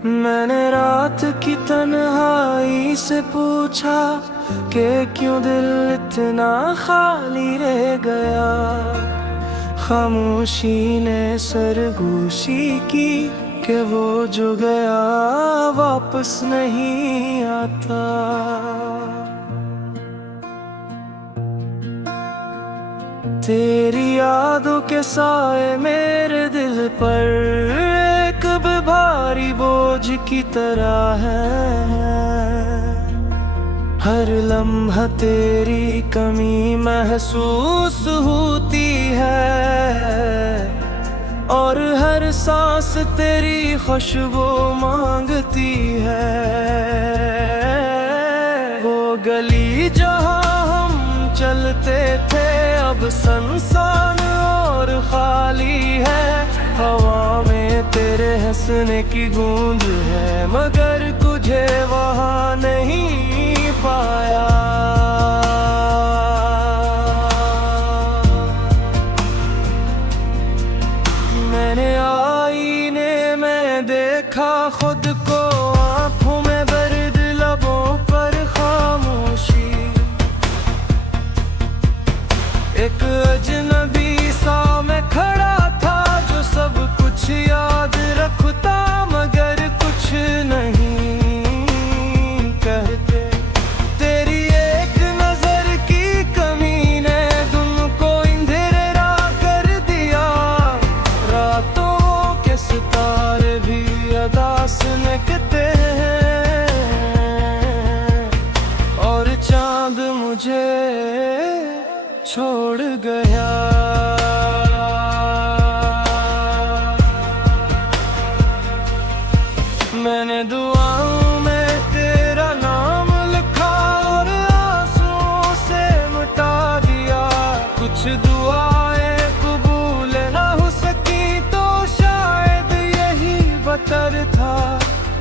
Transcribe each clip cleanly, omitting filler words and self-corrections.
मैंने रात की तन्हाई से पूछा कि क्यों दिल इतना खाली रह गया। खामोशी ने सरगोशी की कि वो जो गया वापस नहीं आता। तेरी यादों के साए मेरे दिल पर एक भारी बोझ की तरह है। हर लम्हा तेरी कमी महसूस होती है और हर सांस तेरी खुशबू मांगती है। वो गली जहाँ हम चलते थे अब सुनसान और खाली है। हवा में तेरे हंसने की गूंज है मगर तुझे वहाँ नहीं पाया। मैंने आईने में देखा खुद को, आंखों में दर्द लबों पर खामोशी। एक अजनबी सा मैं खड़ा था जो सब कुछ याद रखता मगर कुछ नहीं कहते। तेरी एक नजर की कमी ने तुमको अंधेरा कर दिया। रातों के सितारे भी अदास निकलते हैं और चांद मुझे छोड़ गया। मैंने दुआओं में तेरा नाम लिखा और आंसुओं से मिटा दिया। कुछ दुआएं कबूल ना हो सकी तो शायद यही बतर था।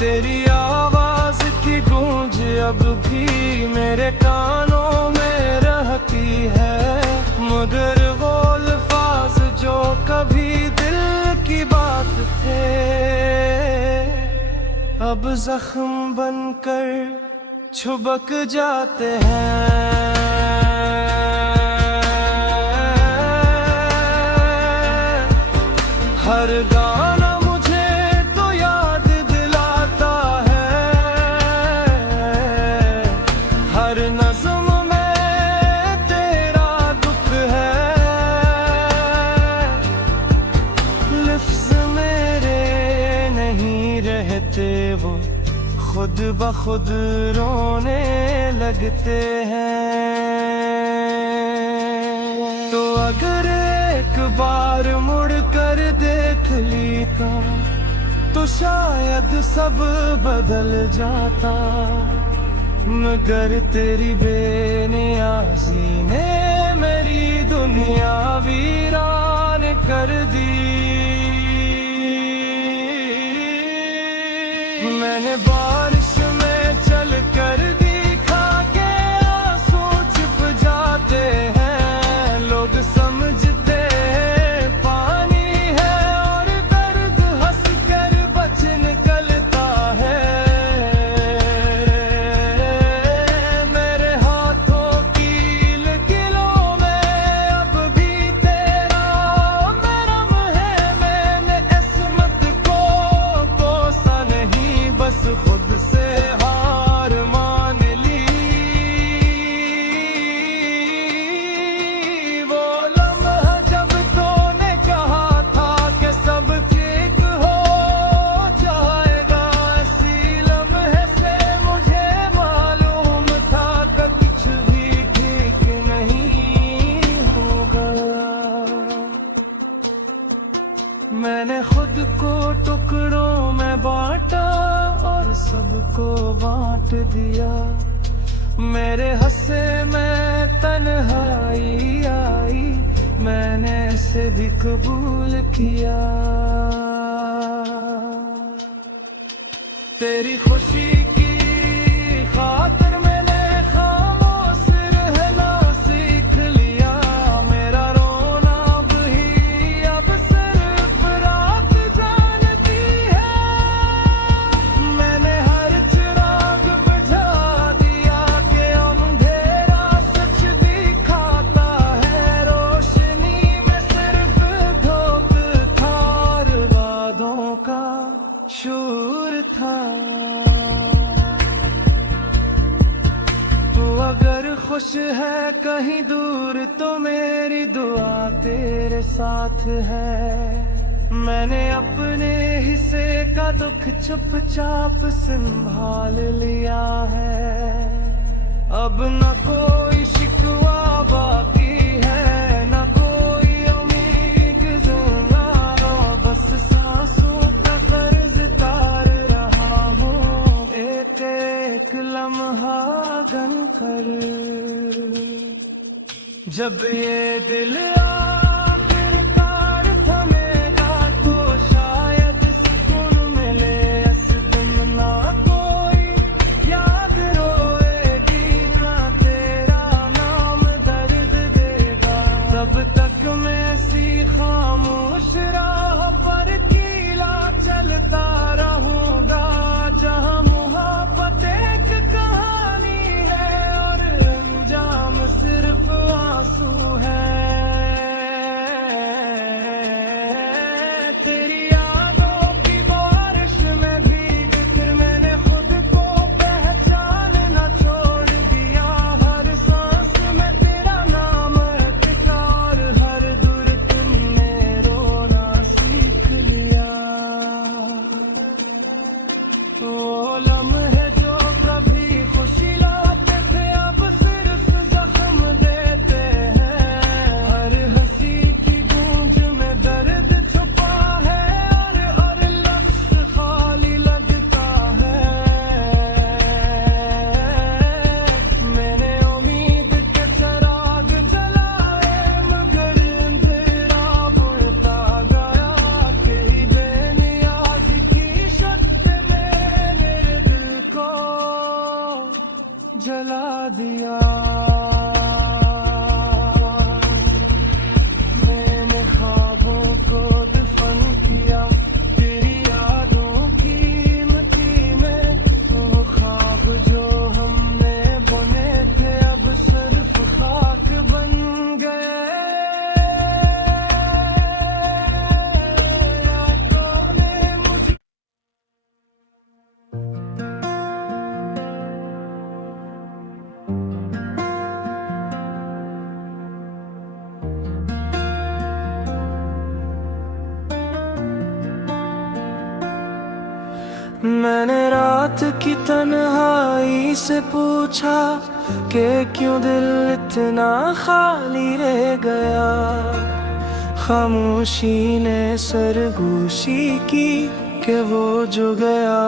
तेरी आवाज की गूंज अब भी मेरे कानों में रहती है मगर वो अल्फाज जो कभी दिल की बात थे अब जख्म बनकर छुबक जाते हैं। हर गाना मुझे तो याद दिलाता है, हर नज़्म में तेरा दुख है। लफ्ज़ मेरे नहीं रहते वो खुद ब खुद रोने लगते हैं। तो अगर एक बार मुड़ कर देख लेता तो शायद सब बदल जाता मगर तेरी बेनियाज़ी ने मेरी दुनिया वीरान कर दी। मैंने बारिश में चल कर देखा के आंसू छिप जाते हैं। लोग समझते हैं पानी है और दर्द हंस कर बच निकलता है। मेरे हाथों की लकीरों में अब भी तेरा मरहम है। मैंने किस्मत को कोसा नहीं बस खुद से हार मान ली। वो लम्हा जब तूने कहा था कि सब ठीक हो जाएगा, इसी लम्हे से मुझे मालूम था कि कुछ भी ठीक नहीं होगा। मैंने खुद को टुकड़ों में बांटा और सबको बांट दिया। मेरे हंसे में तन्हाई आई, मैंने इसे भी कबूल किया। तेरी खुशी की खातिर मैंने खामोश रहना सीख लिया। मेरा रोना भी अब सिर्फ रात जानती है। शूर था। तू अगर खुश है कहीं दूर तो मेरी दुआ तेरे साथ है। मैंने अपने हिस्से का दुख चुपचाप संभाल लिया है। अब न कोई शिकवा बाकी है, न कोई उम्मीद ज़िंदा, बस सांसों का कर्ज तार रहा हूँ एक एक लम्हा गन कर। जब ये दिल आखिरकार थमेगा तो शायद सुकून मिले। इस दिन ना कोई याद रोएगी, ना तेरा नाम दर्द देगा। तब तक मैं सी खामोश राह पर कीला चलता रहूंगा, जहां मोहब्बत एक कहानी है और अंजाम सिर्फ आंसू है। तेरी यादों की बारिश में भीग फिर मैंने खुद को पहचानना छोड़ दिया। हर सांस में तेरा नाम टिका और हर धड़कन में रोना सीख लिया। वो लम्हे जो कभी खुशी लाते थे अब सिर्फ जख्म देते हैं। हर हंसी की गूंज में दर्द छुपा है और लफ्ज़ खाली लगता है। मैंने उम्मीद के चिराग जलाए मगर अंधेरा बढ़ता गया। तेरी बेनियाज़ की शक्ति ने मेरे दिल को जला दिया। मैंने ख्वाबों को दफन किया तेरी यादों की मिट्टी में। वो ख्वाब जो हमने बुने थे अब सिर्फ खाक बन गए। रातों ने मुझे मैंने रात की तन्हाई से पूछा कि क्यों दिल इतना खाली रह गया। खामोशी ने सरगोशी की कि वो जो गया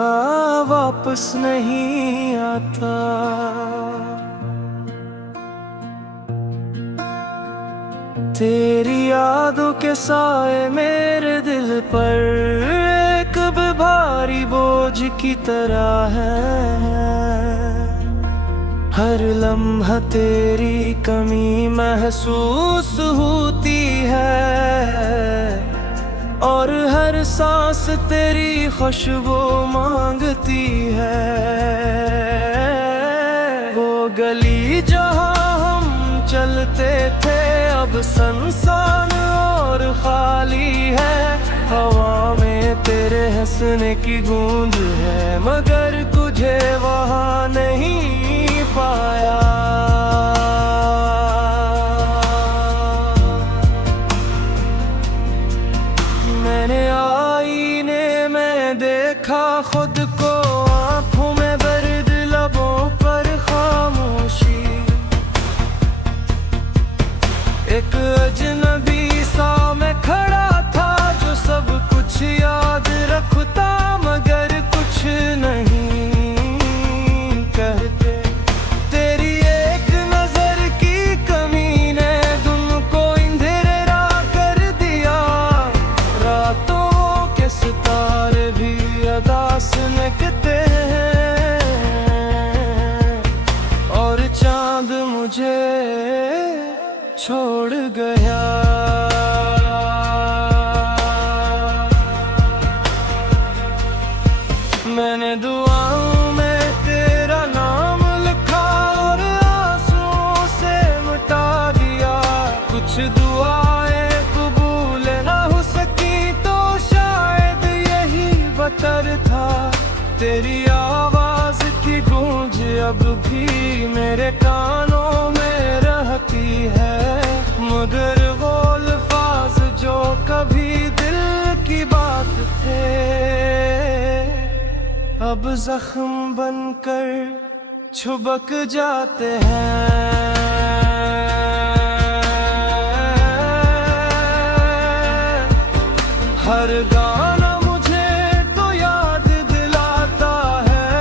वापस नहीं आता। तेरी यादों के साए मेरे दिल पर एक भारी बोझ की तरह है। हर लम्हा तेरी कमी महसूस होती है और हर सांस तेरी खुशबू मांगती है। वो गली जहाँ हम चलते थे अब सुनसान और खाली है। हवा में तेरे हंसने की गूंज है मगर तुझे वहाँ नहीं पाया। मैंने आईने में देखा खुद को, आंखों में दर्द लबों पर खामोशी। एक अजनबी सा मैं खड़ा था जो सब कुछ याद रखता मगर कुछ नहीं कहते। तेरी एक नजर की कमी ने तुमको अंधेरा कर दिया। रातों के सितारे भी अदास लगते हैं और चांद मुझे छोड़ गया। मैंने दुआओं में तेरा नाम लिखा और आंसुओं से मिटा दिया। कुछ दुआएं कबूल ना हो सकी तो शायद यही बेहतर था। तेरी आवाज की गूंज अब भी मेरे कानों में रहती है, मगर वो अल्फाज जो कभी दिल की बात थे, अब जख्म बनकर छुबक जाते हैं। हर गाना मुझे तो याद दिलाता है,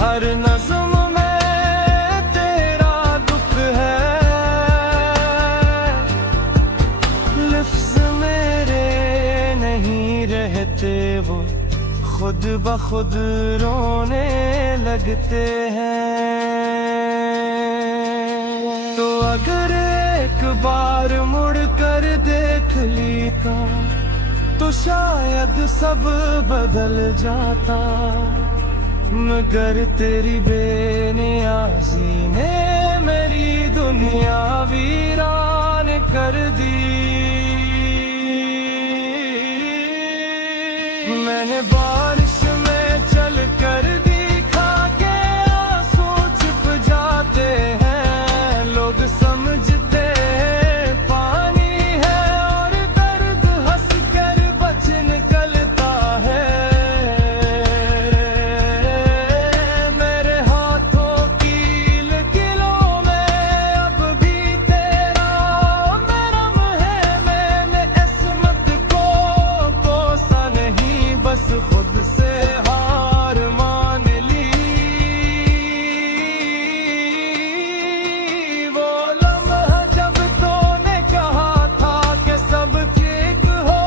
हर नज़्म में तेरा दुख है। लफ्ज़ मेरे नहीं रहते, वो खुद ब खुद रोने लगते हैं। तो अगर एक बार मुड़ कर देख लेता तो शायद सब बदल जाता, मगर तेरी बेनियाज़ी ने मेरी दुनिया वीरान कर दी। मैंने बारिश में चल कर देखा के आंसू छुप जाते हैं, लोग समझते हैं पानी है और दर्द हंस कर बच निकलता है। मेरे हाथों की लकीरों में अब भी तेरा मरहम है, मैंने इस्मत को कोसा नहीं, बस खुद से हार मान ली। वो लम्हा जब तूने कहा था कि सब ठीक हो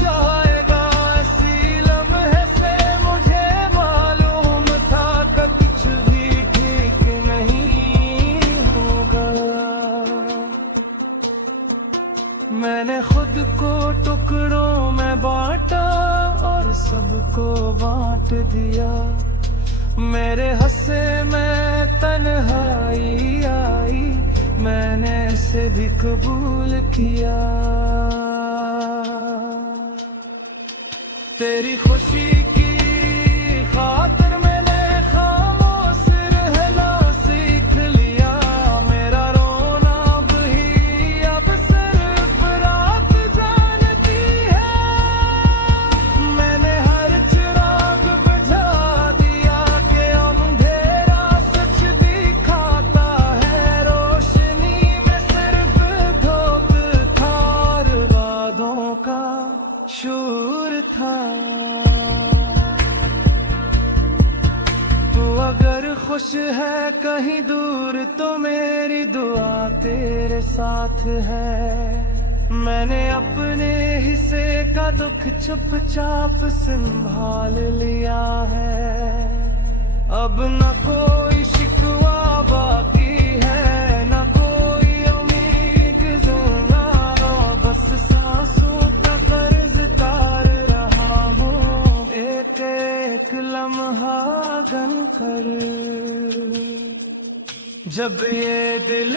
जाएगा, इसी लम्हे से मुझे मालूम था कि कुछ भी ठीक नहीं होगा। मैंने खुद को टुकड़ों में बांटा और सबको बांट दिया, मेरे हंसे में तन्हाई आई, मैंने इसे भी कबूल किया। तेरी खुशी की खातिर मैंने खामोश रहना सीख लिया, मेरा रोना भी अब सिर्फ रात जानती है। मैंने हर चिराग बुझा दिया कि अंधेरा सच दिखाता है, रोशनी में सिर्फ धोखाधड़ी वादों का शूर था। तू अगर खुश है कहीं दूर तो मेरी दुआ तेरे साथ है। मैंने अपने हिस्से का दुख चुपचाप संभाल लिया है, अब न कोई शिकवा बाकी है, न कोई उम्मीद जिंदा, बस सांसों का कर्ज तार रहा हूँ, एक एक लम्हा गन कर। जब ये दिल